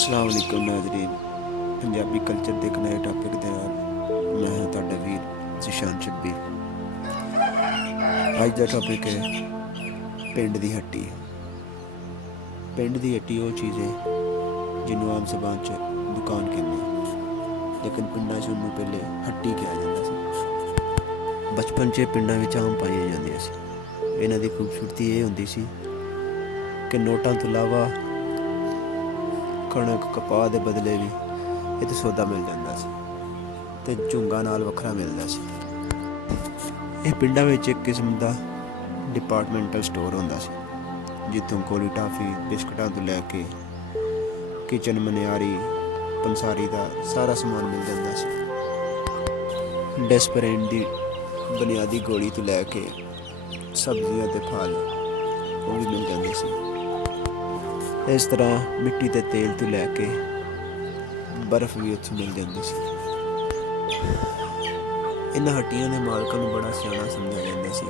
अस्सलाम वालेकुम नाज़रीन। पंजाबी कल्चर के एक नए टॉपिक के नाल मैं हाँ तुहाडा वीर ज़ीशान शब्बीर। अज का टॉपिक है पिंड दी हट्टी। पिंड दी हट्टी वो चीज़ है जिन्होंने आम जबान च दुकान कहते हैं, लेकिन पिंडा च उन्होंने पहले हट्टी कहा जाता सी। बचपन च पिंडा में आम पाई जाती सी। इन्हां दी खूबसूरती ये होंदी सी कि नोटां तो इलावा कणक कपाह के बदले भी इत्थे सौदा मिल जाता सी ते झुंगा नाल वखरा मिलता सी। ये पिंडा में एक किस्म का डिपार्टमेंटल स्टोर होंदा सी जितों कोली टाफी बिस्कुटां तो लैके किचन मनियारी पंसारी का सारा समान मिल जाता सी। डेस्परेंट की बुनियादी गोली तो लैके सब्जियां ते फल वो भी मिल जाते सी। इस तरह मिट्टी के तेल तो लैके बर्फ भी उत्थे मिल जाती सी। इन्हां हट्टियां के मालकां नूं बड़ा सियाणा समझा जाता सी,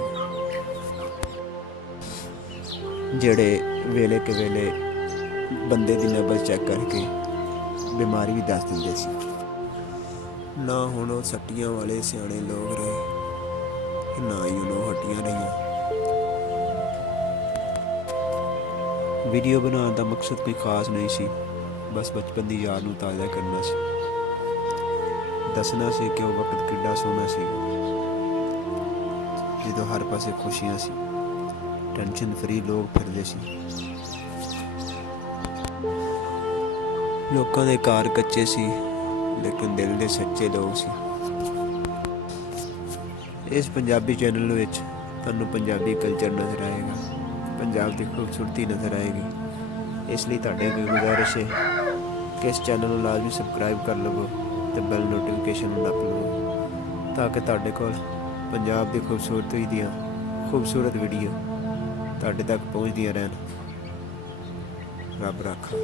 जेड़े वेले के वेले बंदे की नबज चैक करके बीमारी भी दस दिंदे सी। ना हुण वो सट्टियां वाले सियाणे लोग रहे, ना ही हुण वो हट्टियां रहियां। वीडियो बनाने का मकसद कोई खास नहीं सी, बस बचपन की याद नूं ताज़ा करना सी, दसना सी कि वो वक्त कितना सोहना सी जदों हर पासे खुशियां सी, टेंशन फ्री लोग फिरदे सी। लोगों के घर कच्चे सी लेकिन दिल के सच्चे लोग सी। इस पंजाबी चैनल विच तुहानूं पंजाबी कल्चर नज़र आएगा, पंजाब की खूबसूरती नज़र आएगी। इसलिए तुहाडे अगे गुजारिश है कि इस चैनल को लाजमी सबसक्राइब कर लवो तो बैल नोटिफिकेशन नप लवो ताकि तुहाडे कोल पंजाब की खूबसूरती दियां खूबसूरत वीडियो तुहाडे तक पहुँचदियां रहन। रब राखा।